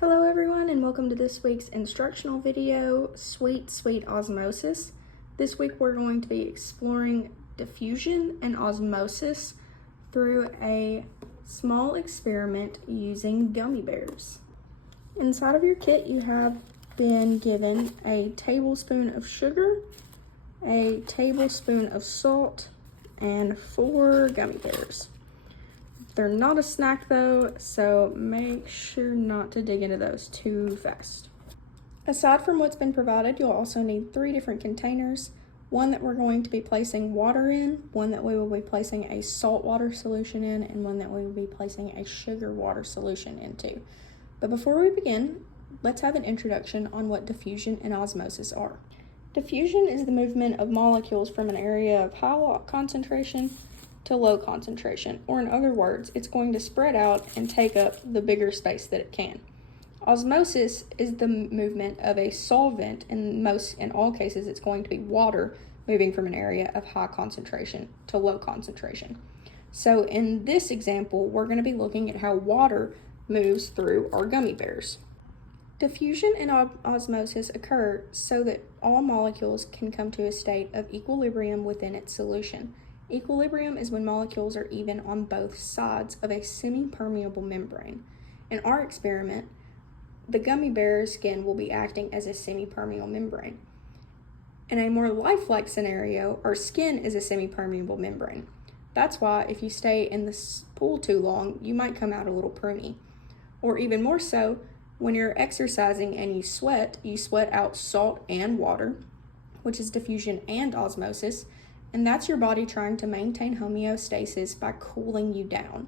Hello everyone, and welcome to this week's instructional video, Sweet Osmosis. This week we're going to be exploring diffusion and osmosis through a small experiment using gummy bears. Inside of your kit you have been given a tablespoon of sugar, a tablespoon of salt, and 4 gummy bears. They're not a snack though, so make sure not to dig into those too fast. Aside from what's been provided, you'll also need 3 different containers. One that we're going to be placing water in, one that we will be placing a salt water solution in, and one that we will be placing a sugar water solution into. But before we begin, let's have an introduction on what diffusion and osmosis are. Diffusion is the movement of molecules from an area of high concentration to low concentration, or in other words, it's going to spread out and take up the bigger space that it can. Osmosis is the movement of a solvent, in all cases it's going to be water moving from an area of high concentration to low concentration. So in this example, we're going to be looking at how water moves through our gummy bears. Diffusion and osmosis occur so that all molecules can come to a state of equilibrium within its solution. Equilibrium is when molecules are even on both sides of a semi-permeable membrane. In our experiment, the gummy bear skin will be acting as a semi-permeable membrane. In a more lifelike scenario, our skin is a semi-permeable membrane. That's why if you stay in the pool too long, you might come out a little pruny. Or even more so, when you're exercising and you sweat out salt and water, which is diffusion and osmosis, and that's your body trying to maintain homeostasis by cooling you down.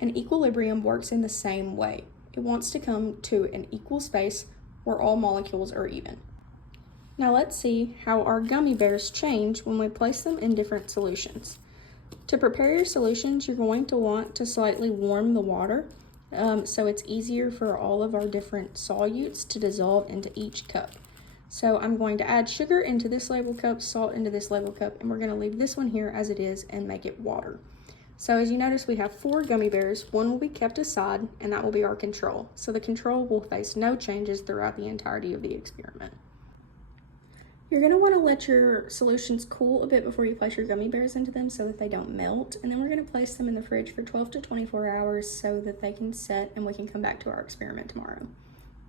And equilibrium works in the same way. It wants to come to an equal space where all molecules are even. Now let's see how our gummy bears change when we place them in different solutions. To prepare your solutions, you're going to want to slightly warm the water so it's easier for all of our different solutes to dissolve into each cup. So I'm going to add sugar into this label cup, salt into this label cup, and we're going to leave this one here as it is and make it water. So as you notice, we have 4 gummy bears. One will be kept aside, and that will be our control. So the control will face no changes throughout the entirety of the experiment. You're going to want to let your solutions cool a bit before you place your gummy bears into them so that they don't melt. And then we're going to place them in the fridge for 12 to 24 hours so that they can set and we can come back to our experiment tomorrow.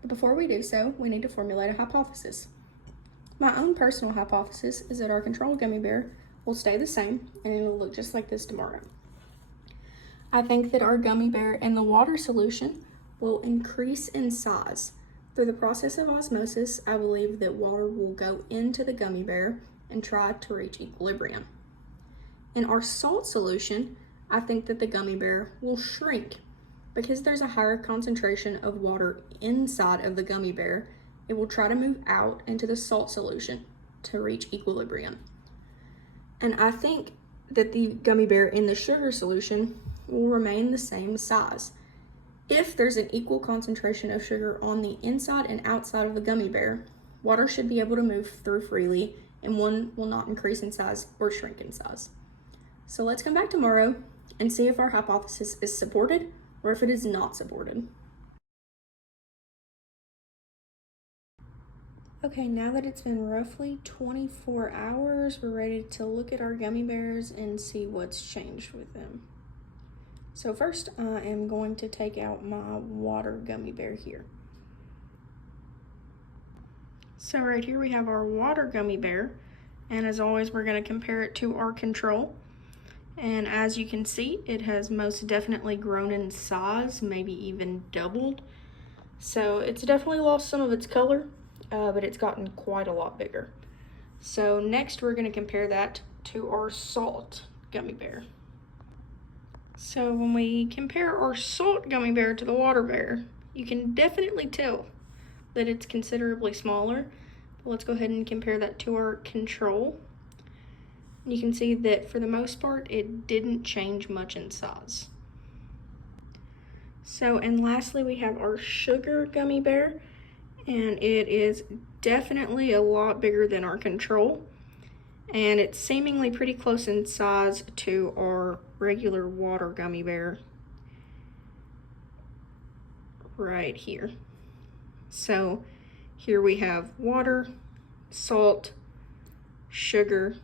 But before we do so, we need to formulate a hypothesis. My own personal hypothesis is that our control gummy bear will stay the same and it will look just like this tomorrow. I think that our gummy bear in the water solution will increase in size. Through the process of osmosis, I believe that water will go into the gummy bear and try to reach equilibrium. In our salt solution, I think that the gummy bear will shrink. Because there's a higher concentration of water inside of the gummy bear, it will try to move out into the salt solution to reach equilibrium. And I think that the gummy bear in the sugar solution will remain the same size. If there's an equal concentration of sugar on the inside and outside of the gummy bear, water should be able to move through freely and one will not increase in size or shrink in size. So let's come back tomorrow and see if our hypothesis is supported or if it is not supported. Okay, now that it's been roughly 24 hours, we're ready to look at our gummy bears and see what's changed with them. So first, I am going to take out my water gummy bear here. So right here we have our water gummy bear, and as always, we're going to compare it to our control. And as you can see, it has most definitely grown in size, maybe even doubled. So it's definitely lost some of its color, but it's gotten quite a lot bigger. So next we're going to compare that to our salt gummy bear. So when we compare our salt gummy bear to the water bear, you can definitely tell that it's considerably smaller. But let's go ahead and compare that to our control. You can see that for the most part, it didn't change much in size. So, and lastly, we have our sugar gummy bear, and it is definitely a lot bigger than our control. And it's seemingly pretty close in size to our regular water gummy bear. right here. So here we have water, salt, sugar,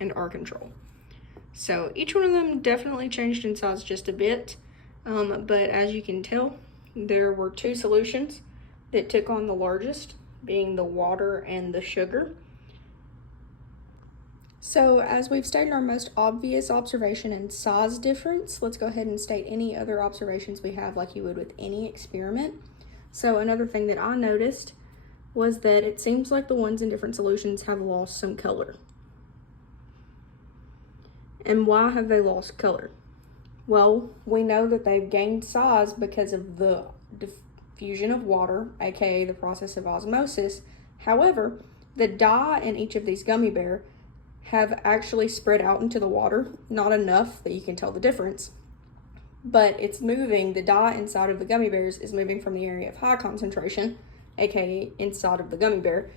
and our control. So each one of them definitely changed in size just a bit, but as you can tell, there were two solutions that took on the largest, being the water and the sugar. So as we've stated our most obvious observation and size difference, let's go ahead and state any other observations we have like you would with any experiment. So another thing that I noticed was that it seems like the ones in different solutions have lost some color. And why have they lost color? Well, we know that they've gained size because of the diffusion of water, aka the process of osmosis. However, the dye in each of these gummy bears have actually spread out into the water, not enough that you can tell the difference, but it's moving, the dye inside of the gummy bears is moving from the area of high concentration, aka inside of the gummy bear,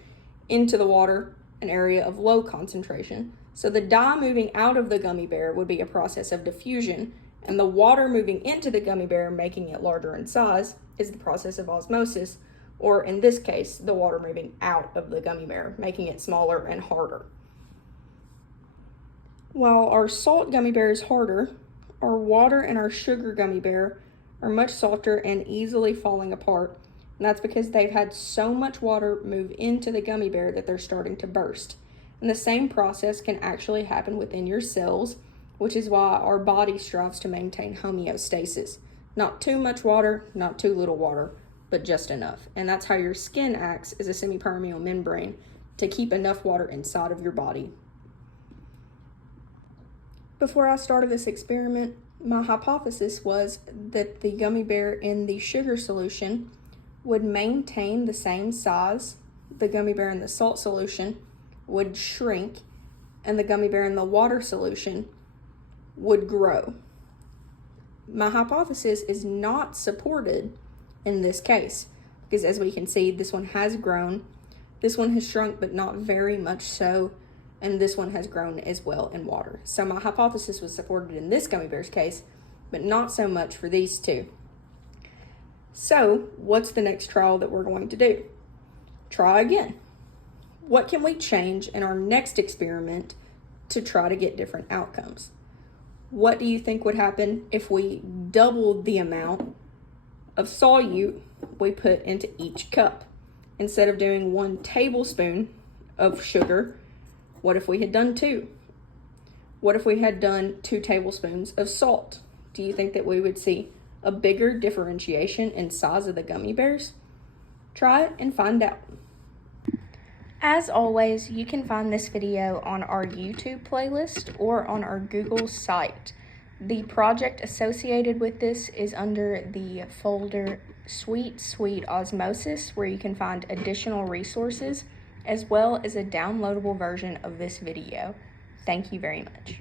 into the water, an area of low concentration. So the dye moving out of the gummy bear would be a process of diffusion, and the water moving into the gummy bear, making it larger in size, is the process of osmosis, or in this case, the water moving out of the gummy bear, making it smaller and harder. While our salt gummy bear is harder, our water and our sugar gummy bear are much softer and easily falling apart. And that's because they've had so much water move into the gummy bear that they're starting to burst. And the same process can actually happen within your cells, which is why our body strives to maintain homeostasis. Not too much water, not too little water, but just enough. And that's how your skin acts as a semipermeable membrane to keep enough water inside of your body. Before I started this experiment, my hypothesis was that the gummy bear in the sugar solution would maintain the same size, the gummy bear in the salt solution would shrink, and the gummy bear in the water solution would grow. My hypothesis is not supported in this case, because as we can see, this one has grown, this one has shrunk, but not very much so, and this one has grown as well in water. So my hypothesis was supported in this gummy bear's case, but not so much for these two. So what's the next trial that we're going to do? Try again. What can we change in our next experiment to try to get different outcomes? What do you think would happen if we doubled the amount of solute we put into each cup? Instead of doing 1 tablespoon of sugar, what if we had done 2? What if we had done 2 tablespoons of salt? Do you think that we would see a bigger differentiation in size of the gummy bears? Try it and find out. As always, you can find this video on our YouTube playlist or on our Google site. The project associated with this is under the folder Sweet Osmosis, where you can find additional resources as well as a downloadable version of this video. Thank you very much.